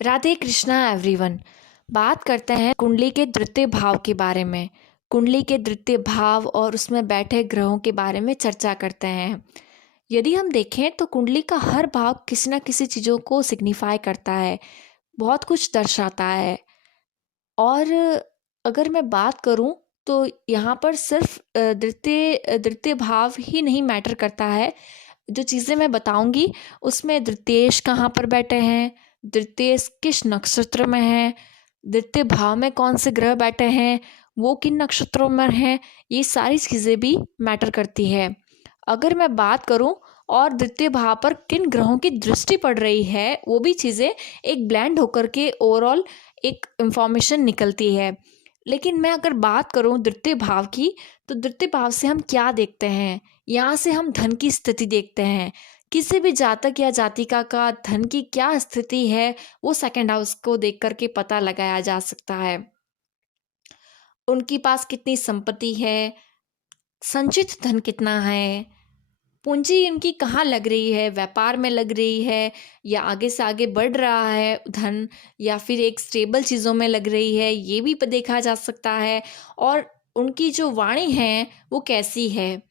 Radhe Krishna everyone. बात करते हैं कुंडली के द्वितीय भाव के बारे में। कुंडली के द्वितीय भाव और उसमें बैठे ग्रहों के बारे में चर्चा करते हैं। यदि हम देखें तो कुंडली का हर भाव किसी न किसी चीज़ों को सिग्निफाई करता है, बहुत कुछ दर्शाता है। और अगर मैं बात करूं तो यहाँ पर सिर्फ द्वितीय द्वितीय भाव ही नहीं मैटर करता है। जो चीज़ें मैं बताऊंगी उसमें द्वितीयेश कहाँ पर बैठे हैं, द्वितीयेश किस नक्षत्र में है, द्वितीय भाव में कौन से ग्रह बैठे हैं, वो किन नक्षत्रों में हैं, ये सारी चीज़ें भी मैटर करती है। अगर मैं बात करूं और द्वितीय भाव पर किन ग्रहों की दृष्टि पड़ रही है, वो भी चीज़ें एक ब्लेंड होकर के ओवरऑल एक इंफॉर्मेशन निकलती है। लेकिन मैं अगर बात करूं द्वितीय भाव की, तो द्वितीय भाव से हम क्या देखते हैं? यहाँ से हम धन की स्थिति देखते हैं। किसी भी जातक या जातिका का धन की क्या स्थिति है, वो सेकंड हाउस को देख करके पता लगाया जा सकता है। उनके पास कितनी संपत्ति है, संचित धन कितना है, पूंजी इनकी कहाँ लग रही है, व्यापार में लग रही है या आगे से आगे बढ़ रहा है धन, या फिर एक स्टेबल चीज़ों में लग रही है, ये भी देखा जा सकता है। और उनकी जो वाणी है वो कैसी है।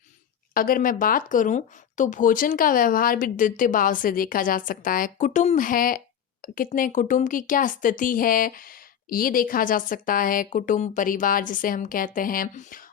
अगर मैं बात करूं तो भोजन का व्यवहार भी द्वितीय भाव से देखा जा सकता है। कुटुंब है, कितने कुटुंब की क्या स्थिति है, ये देखा जा सकता है। कुटुंब परिवार जिसे हम कहते हैं।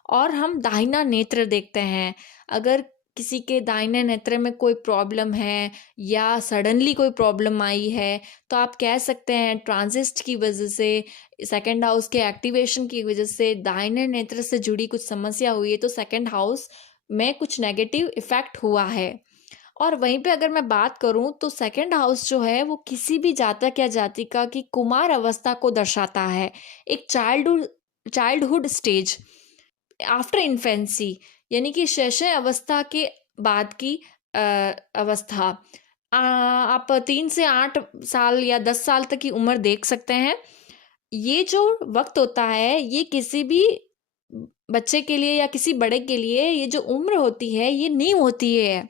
और हम दाहिना नेत्र देखते हैं। अगर किसी के दाहिने नेत्र में कोई प्रॉब्लम है या सडनली कोई प्रॉब्लम आई है, तो आप कह सकते हैं ट्रांजिस्ट की वजह से, सेकंड हाउस के एक्टिवेशन की वजह से दाहिने नेत्र से जुड़ी कुछ समस्या हुई है, तो सेकंड हाउस में कुछ नेगेटिव इफेक्ट हुआ है। और वहीं पे अगर मैं बात करूं तो सेकंड हाउस जो है वो किसी भी जातक या जातिका की कुमार अवस्था को दर्शाता है। एक चाइल्डहुड स्टेज आफ्टर इन्फेंसी, यानी कि शैशव अवस्था के बाद की अवस्था। आप 3 से 8 साल या 10 साल तक की उम्र देख सकते हैं। ये जो वक्त होता है, ये किसी भी बच्चे के लिए या किसी बड़े के लिए ये जो उम्र होती है, ये नींव होती है।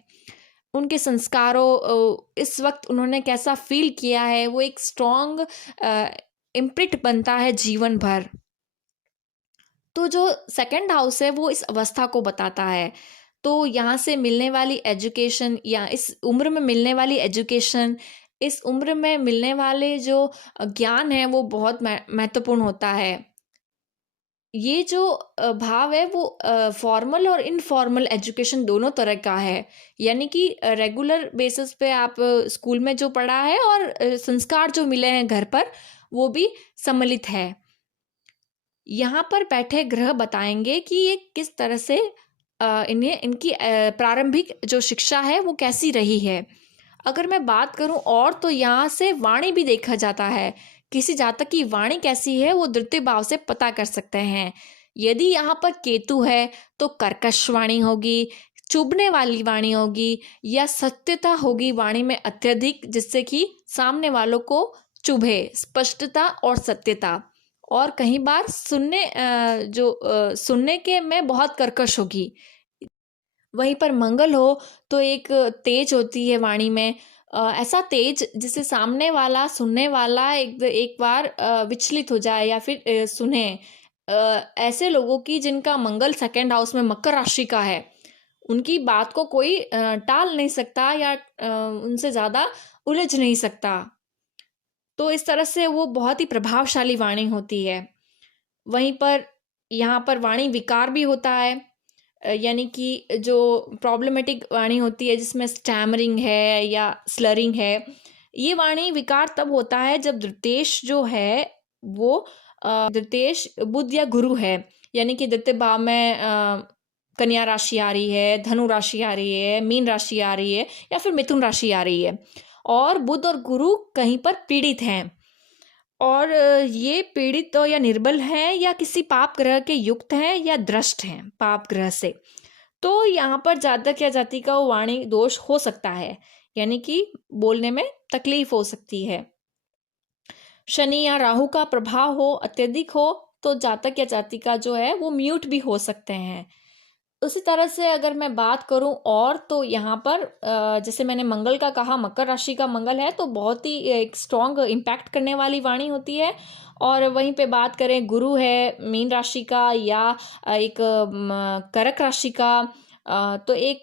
उनके संस्कारों, इस वक्त उन्होंने कैसा फील किया है, वो एक स्ट्रॉन्ग इम्प्रिंट बनता है जीवन भर। तो जो सेकंड हाउस है वो इस अवस्था को बताता है। तो यहाँ से मिलने वाली एजुकेशन या इस उम्र में मिलने वाली एजुकेशन, इस उम्र में मिलने वाले जो ज्ञान है वो बहुत महत्वपूर्ण होता है। ये जो भाव है वो फॉर्मल और इनफॉर्मल एजुकेशन दोनों तरह का है। यानी कि रेगुलर बेसिस पे आप स्कूल में जो पढ़ा है और संस्कार जो मिले हैं घर पर, वो भी सम्मिलित है। यहाँ पर बैठे ग्रह बताएंगे कि ये किस तरह से इन्हें इनकी प्रारंभिक जो शिक्षा है वो कैसी रही है। अगर मैं बात करूं और तो यहाँ से वाणी भी देखा जाता है। किसी जातक की वाणी कैसी है वो द्वितीय भाव से पता कर सकते हैं। यदि यहाँ पर केतु है तो कर्कश वाणी होगी, चुभने वाली वाणी होगी, या सत्यता होगी वाणी में अत्यधिक, जिससे कि सामने वालों को चुभे, स्पष्टता और सत्यता। और कई बार सुनने के में बहुत कर्कश होगी। वहीं पर मंगल हो तो एक तेज होती है वाणी में, ऐसा तेज जिसे सामने वाला सुनने वाला एक एक बार विचलित हो जाए या फिर सुने। ऐसे लोगों की जिनका मंगल सेकंड हाउस में मकर राशि का है, उनकी बात को कोई टाल नहीं सकता या उनसे ज़्यादा उलझ नहीं सकता। तो इस तरह से वो बहुत ही प्रभावशाली वाणी होती है। वहीं पर यहाँ पर वाणी विकार भी होता है। यानी कि जो प्रॉब्लमेटिक वाणी होती है जिसमें स्टैमरिंग है या स्लरिंग है, ये वाणी विकार तब होता है जब द्वितेश जो है वो द्वितेश बुध या गुरु है। यानी कि द्वितीय भाव में कन्या राशि आ रही है, धनु राशि आ रही है, मीन राशि आ रही है, या फिर मिथुन राशि आ रही है, और बुध और गुरु कहीं पर पीड़ित हैं। और ये पीड़ित तो या निर्बल हैं या किसी पाप ग्रह के युक्त हैं या द्रष्ट हैं पाप ग्रह से, तो यहाँ पर जातक या जाति का वाणी दोष हो सकता है। यानी कि बोलने में तकलीफ हो सकती है। शनि या राहु का प्रभाव हो, अत्यधिक हो, तो जातक या जाति का जो है वो म्यूट भी हो सकते हैं। उसी तरह से अगर मैं बात करूं और तो यहाँ पर जैसे मैंने मंगल का कहा, मकर राशि का मंगल है तो बहुत ही एक स्ट्रॉन्ग इम्पैक्ट करने वाली वाणी होती है। और वहीं पे बात करें गुरु है मीन राशि का या एक कर्क राशि का, तो एक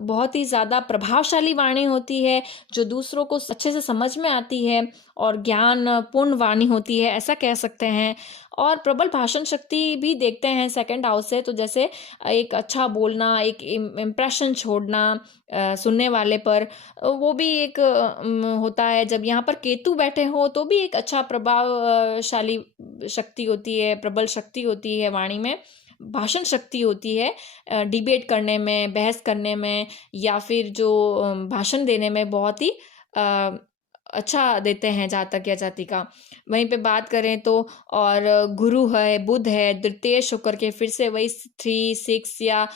बहुत ही ज़्यादा प्रभावशाली वाणी होती है जो दूसरों को अच्छे से समझ में आती है और ज्ञान पूर्ण वाणी होती है, ऐसा कह सकते हैं। और प्रबल भाषण शक्ति भी देखते हैं सेकंड हाउस से, तो जैसे एक अच्छा बोलना, एक इम्प्रेशन छोड़ना सुनने वाले पर, वो भी एक होता है। जब यहाँ पर केतु बैठे हो तो भी एक अच्छा प्रभावशाली शक्ति होती है, प्रबल शक्ति होती है वाणी में, भाषण शक्ति होती है डिबेट करने में, बहस करने में, या फिर जो भाषण देने में बहुत ही अ, अच्छा देते हैं जातक या जातिका। वहीं पे बात करें तो और गुरु है, बुध है, द्वितीयेश होकर के फिर से वही 3 6 या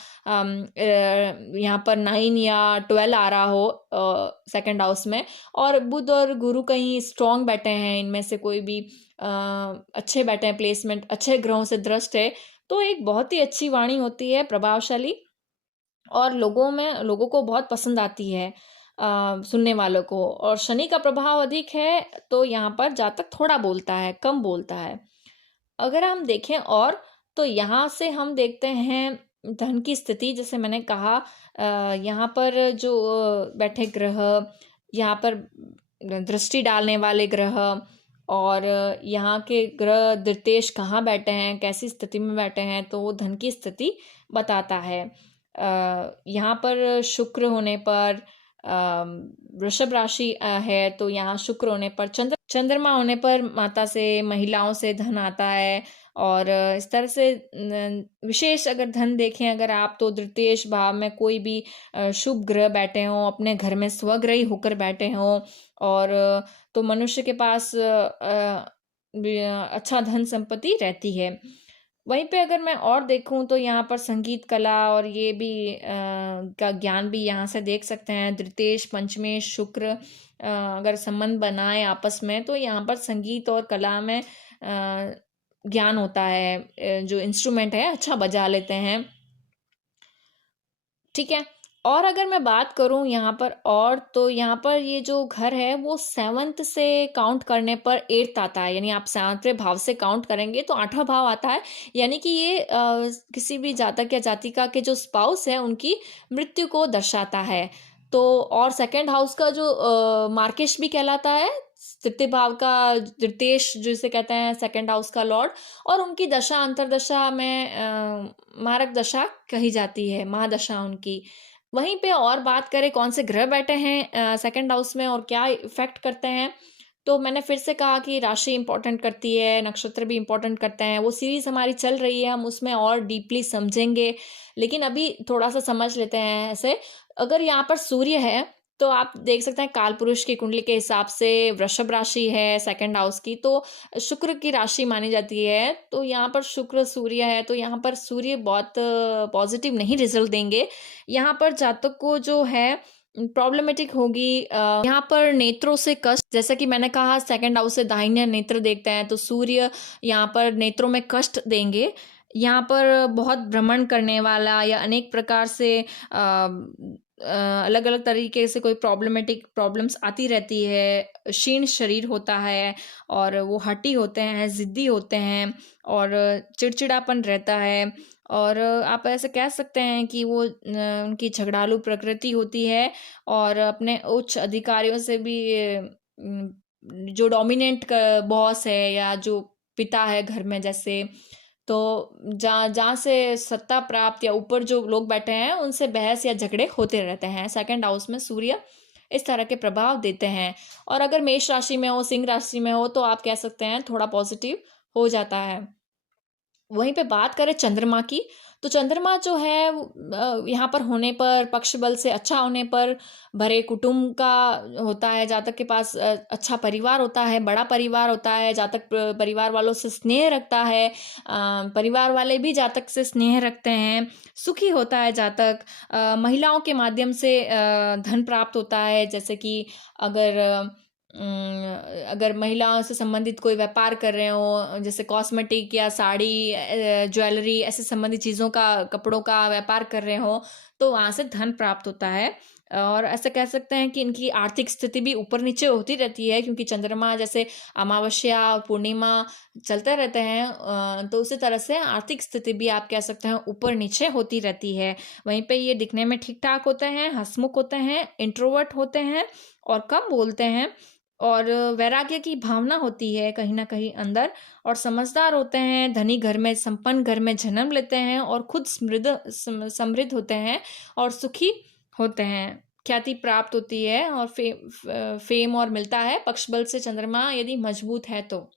यहाँ पर 9 या 12 आ रहा हो सेकंड हाउस में, और बुध और गुरु कहीं स्ट्रांग बैठे हैं, इनमें से कोई भी अच्छे बैठे हैं, प्लेसमेंट अच्छे ग्रहों से दृष्ट है, तो एक बहुत ही अच्छी वाणी होती है, प्रभावशाली, और लोगों को बहुत पसंद आती है सुनने वालों को। और शनि का प्रभाव अधिक है तो यहाँ पर जातक थोड़ा बोलता है, कम बोलता है। अगर हम देखें और तो यहाँ से हम देखते हैं धन की स्थिति, जैसे मैंने कहा यहाँ पर जो बैठे ग्रह, यहाँ पर दृष्टि डालने वाले ग्रह, और यहाँ के ग्रह द्वितीयेश कहाँ बैठे हैं, कैसी स्थिति में बैठे हैं, तो वो धन की स्थिति बताता है। यहाँ पर शुक्र होने पर वृषभ राशि है तो यहाँ शुक्र होने पर, चंद्रमा होने पर माता से, महिलाओं से धन आता है। और इस तरह से विशेष अगर धन देखें अगर आप, तो तृतीयेश भाव में कोई भी शुभ ग्रह बैठे हों, अपने घर में स्वग्रही होकर बैठे हों, और तो मनुष्य के पास अच्छा धन संपत्ति रहती है। वहीं पे अगर मैं और देखूं तो यहाँ पर संगीत कला और ये भी का ज्ञान भी यहाँ से देख सकते हैं। तृतीयेश पंचमेश शुक्र अगर संबंध बनाए आपस में तो यहाँ पर संगीत और कला में ज्ञान होता है, जो इंस्ट्रूमेंट है अच्छा बजा लेते हैं, ठीक है। और अगर मैं बात करूं यहाँ पर और, तो यहाँ पर ये जो घर है वो 7th से काउंट करने पर 8th आता है, यानी आप 7वें भाव से काउंट करेंगे तो 8वां भाव आता है, यानी कि ये किसी भी जातक या जातिका के जो स्पाउस है उनकी मृत्यु को दर्शाता है। तो और सेकंड हाउस का जो मार्केश भी कहलाता है, तृतीय भाव का तृतीयेश जिसे कहते हैं सेकंड हाउस का लॉर्ड, और उनकी दशा अंतरदशा में मारक दशा कही जाती है, महादशा उनकी। वहीं पे और बात करें कौन से ग्रह बैठे हैं सेकंड हाउस में और क्या इफेक्ट करते हैं, तो मैंने फिर से कहा कि राशि इंपॉर्टेंट करती है, नक्षत्र भी इंपॉर्टेंट करते हैं। वो सीरीज हमारी चल रही है, हम उसमें और डीपली समझेंगे, लेकिन अभी थोड़ा सा समझ लेते हैं ऐसे। अगर यहाँ पर सूर्य है तो आप देख सकते हैं काल पुरुष की कुंडली के हिसाब से वृषभ राशि है सेकंड हाउस की, तो शुक्र की राशि मानी जाती है। तो यहाँ पर शुक्र सूर्य है तो यहाँ पर सूर्य बहुत पॉजिटिव नहीं रिजल्ट देंगे। यहाँ पर जातक को जो है प्रॉब्लमेटिक होगी, यहाँ पर नेत्रों से कष्ट, जैसा कि मैंने कहा सेकंड हाउस से दाहिने नेत्र देखते हैं तो सूर्य यहाँ पर नेत्रों में कष्ट देंगे। यहाँ पर बहुत भ्रमण करने वाला या अनेक प्रकार से अलग अलग तरीके से कोई प्रॉब्लम्स आती रहती है, क्षीण शरीर होता है, और वो हठी होते हैं, जिद्दी होते हैं, और चिड़चिड़ापन रहता है, और आप ऐसे कह सकते हैं कि वो उनकी झगड़ालू प्रकृति होती है, और अपने उच्च अधिकारियों से भी जो डोमिनेंट बॉस है या जो पिता है घर में, जैसे तो जहाँ से सत्ता प्राप्त या ऊपर जो लोग बैठे हैं उनसे बहस या झगड़े होते रहते हैं। सेकंड हाउस में सूर्य इस तरह के प्रभाव देते हैं। और अगर मेष राशि में हो, सिंह राशि में हो, तो आप कह सकते हैं थोड़ा पॉजिटिव हो जाता है। वहीं पे बात करें चंद्रमा की, तो चंद्रमा जो है यहाँ पर होने पर, पक्ष बल से अच्छा होने पर, भरे कुटुंब का होता है, जातक के पास अच्छा परिवार होता है, बड़ा परिवार होता है, जातक परिवार वालों से स्नेह रखता है, परिवार वाले भी जातक से स्नेह रखते हैं, सुखी होता है जातक, महिलाओं के माध्यम से धन प्राप्त होता है, जैसे कि अगर अगर महिलाओं से संबंधित कोई व्यापार कर रहे हो, जैसे कॉस्मेटिक या साड़ी, ज्वेलरी, ऐसे संबंधित चीज़ों का, कपड़ों का व्यापार कर रहे हो, तो वहाँ से धन प्राप्त होता है। और ऐसा कह सकते हैं कि इनकी आर्थिक स्थिति भी ऊपर नीचे होती रहती है, क्योंकि चंद्रमा जैसे अमावस्या पूर्णिमा चलते रहते हैं, तो उसी तरह से आर्थिक स्थिति भी आप कह सकते हैं ऊपर नीचे होती रहती है। वहीं पे ये दिखने में ठीक ठाक होते हैं, हंसमुख होते हैं, इंट्रोवर्ट होते हैं और कम बोलते हैं, और वैराग्य की भावना होती है कहीं न कहीं अंदर, और समझदार होते हैं, धनी घर में, संपन्न घर में जन्म लेते हैं और खुद समृद्ध होते हैं और सुखी होते हैं। ख्याति प्राप्त होती है और फेम और मिलता है पक्ष बल से चंद्रमा यदि मजबूत है तो।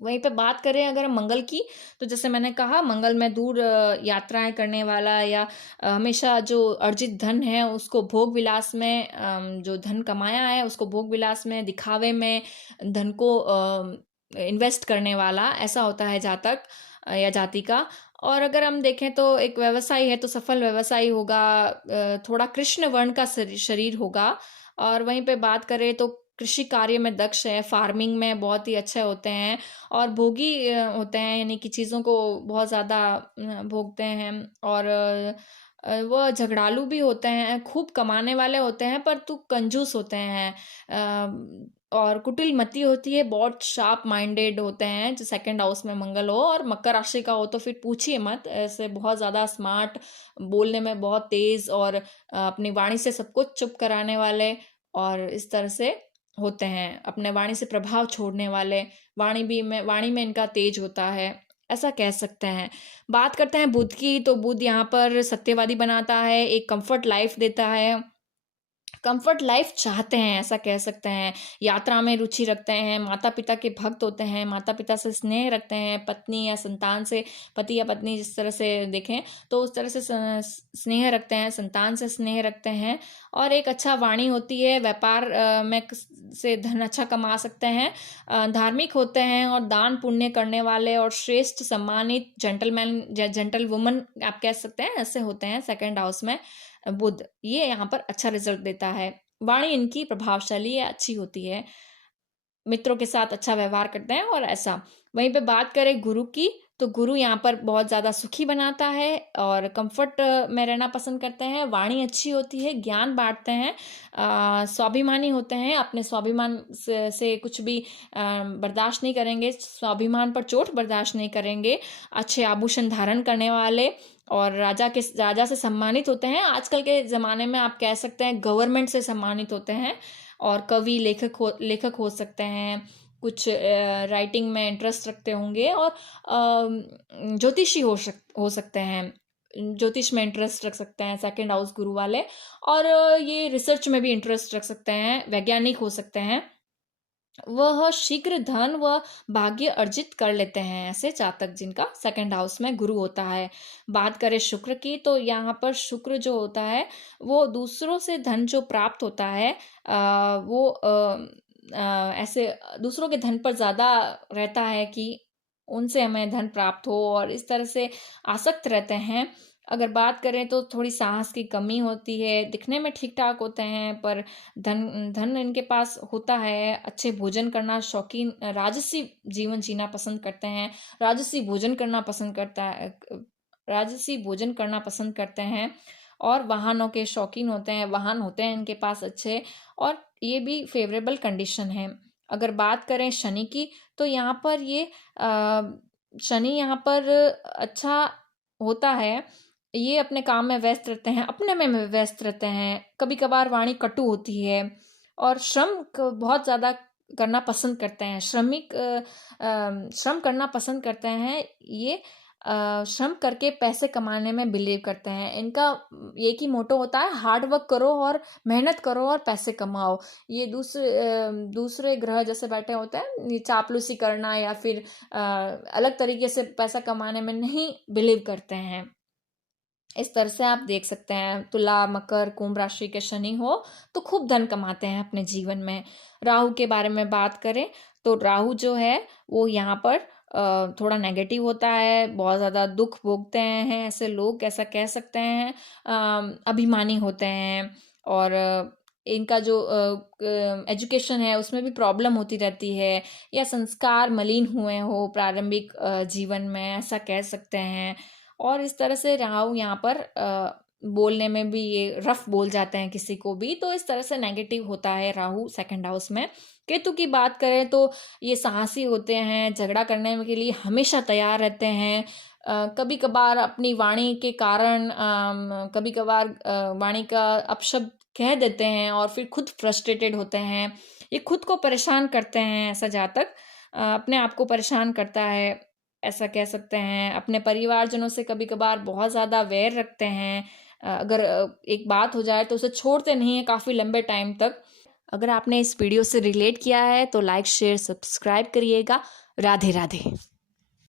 वहीं पे बात करें अगर मंगल की, तो जैसे मैंने कहा, मंगल में दूर यात्राएं करने वाला, या हमेशा जो अर्जित धन है उसको भोग विलास में, जो धन कमाया है उसको भोग विलास में, दिखावे में, धन को इन्वेस्ट करने वाला, ऐसा होता है जातक या जाति का। और अगर हम देखें तो एक व्यवसायी है तो सफल व्यवसायी होगा, थोड़ा कृष्ण वर्ण का शरीर होगा। और वहीं पे बात करें तो कृषि कार्य में दक्ष है, फार्मिंग में बहुत ही अच्छे होते हैं, और भोगी होते हैं, यानी कि चीज़ों को बहुत ज़्यादा भोगते हैं। और वह झगड़ालू भी होते हैं, खूब कमाने वाले होते हैं, पर तू कंजूस होते हैं। और कुटिलमती होती है, बहुत शार्प माइंडेड होते हैं, जो सेकंड हाउस में मंगल हो। और मकर राशि का हो तो फिर पूछिए मत, ऐसे बहुत ज़्यादा स्मार्ट, बोलने में बहुत तेज़, और अपनी वाणी से सबको चुप कराने वाले, और इस तरह से होते हैं, अपने वाणी से प्रभाव छोड़ने वाले। वाणी में इनका तेज होता है, ऐसा कह सकते हैं। बात करते हैं बुध की, तो बुध यहाँ पर सत्यवादी बनाता है, एक कंफर्ट लाइफ देता है, कंफर्ट लाइफ चाहते हैं, ऐसा कह सकते हैं। यात्रा में रुचि रखते हैं, माता पिता के भक्त होते हैं, माता पिता से स्नेह रखते हैं, पत्नी या संतान से, पति या पत्नी जिस तरह से देखें तो उस तरह से स्नेह रखते हैं, संतान से स्नेह रखते हैं। और एक अच्छा वाणी होती है, व्यापार में से धन अच्छा कमा सकते हैं, धार्मिक होते हैं और दान पुण्य करने वाले, और श्रेष्ठ सम्मानित जेंटलमैन, जेंटल वुमन आप कह सकते हैं, ऐसे होते हैं सेकंड हाउस में बुध। ये यहाँ पर अच्छा रिजल्ट देता है। वाणी इनकी प्रभावशाली या अच्छी होती है, मित्रों के साथ अच्छा व्यवहार करते हैं और ऐसा। वहीं पे बात करें गुरु की, तो गुरु यहाँ पर बहुत ज़्यादा सुखी बनाता है और कंफर्ट में रहना पसंद करते हैं, वाणी अच्छी होती है, ज्ञान बांटते हैं, स्वाभिमानी होते हैं, अपने स्वाभिमान से कुछ भी बर्दाश्त नहीं करेंगे, स्वाभिमान पर चोट बर्दाश्त नहीं करेंगे, अच्छे आभूषण धारण करने वाले, और राजा से सम्मानित होते हैं। आजकल के ज़माने में आप कह सकते हैं गवर्नमेंट से सम्मानित होते हैं, और कवि लेखक हो सकते हैं, कुछ राइटिंग में इंटरेस्ट रखते होंगे, और ज्योतिषी हो सकते हैं, ज्योतिष में इंटरेस्ट रख सकते हैं सेकंड हाउस गुरु वाले। और ये रिसर्च में भी इंटरेस्ट रख सकते हैं, वैज्ञानिक हो सकते हैं। वह शीघ्र धन व भाग्य अर्जित कर लेते हैं, ऐसे जातक जिनका सेकंड हाउस में गुरु होता है। बात करें शुक्र की, तो यहाँ पर शुक्र जो होता है वो दूसरों से धन जो प्राप्त होता है, वो ऐसे दूसरों के धन पर ज़्यादा रहता है कि उनसे हमें धन प्राप्त हो, और इस तरह से आसक्त रहते हैं। अगर बात करें तो थोड़ी साहस की कमी होती है, दिखने में ठीक ठाक होते हैं, पर धन धन इनके पास होता है, अच्छे भोजन करना शौकीन, राजसी जीवन जीना पसंद करते हैं, राजसी भोजन करना पसंद करता है राजसी भोजन करना पसंद करते हैं, और वाहनों के शौकीन होते हैं, वाहन होते हैं इनके पास अच्छे, और ये भी फेवरेबल कंडीशन है। अगर बात करें शनि की, तो यहाँ पर ये शनि यहाँ पर अच्छा होता है, ये अपने काम में व्यस्त रहते हैं, अपने में व्यस्त रहते हैं, कभी कभार वाणी कटु होती है, और बहुत ज़्यादा करना पसंद करते हैं, श्रम करना पसंद करते हैं ये, श्रम करके पैसे कमाने में बिलीव करते हैं। इनका एक ही मोटो होता है, हार्ड वर्क करो और मेहनत करो और पैसे कमाओ। ये दूसरे ग्रह जैसे बैठे होते हैं, ये चापलूसी करना या फिर अलग तरीके से पैसा कमाने में नहीं बिलीव करते हैं। इस तरह से आप देख सकते हैं, तुला मकर कुंभ राशि के शनि हो तो खूब धन कमाते हैं अपने जीवन में। राहु के बारे में बात करें, तो राहु जो है वो यहाँ पर थोड़ा नेगेटिव होता है, बहुत ज़्यादा दुख भोगते हैं ऐसे लोग, ऐसा कह सकते हैं, अभिमानी होते हैं, और इनका जो एजुकेशन है उसमें भी प्रॉब्लम होती रहती है, या संस्कार मलिन हुए हो प्रारंभिक जीवन में, ऐसा कह सकते हैं। और इस तरह से राहु यहाँ पर बोलने में भी ये रफ बोल जाते हैं किसी को भी, तो इस तरह से नेगेटिव होता है राहु सेकंड हाउस में। केतु की बात करें तो ये साहसी होते हैं, झगड़ा करने के लिए हमेशा तैयार रहते हैं। कभी कभार अपनी वाणी के कारण कभी कभार वाणी का अपशब्द कह देते हैं और फिर खुद फ्रस्ट्रेटेड होते हैं। ये खुद को परेशान करते हैं, ऐसा जातक अपने आप को परेशान करता है, ऐसा कह सकते हैं। अपने परिवारजनों से कभी कभार बहुत ज़्यादा वैर रखते हैं। अगर एक बात हो जाए तो उसे छोड़ते नहीं है काफ़ी लंबे टाइम तक। अगर आपने इस वीडियो से रिलेट किया है तो लाइक शेयर सब्सक्राइब करिएगा। राधे राधे।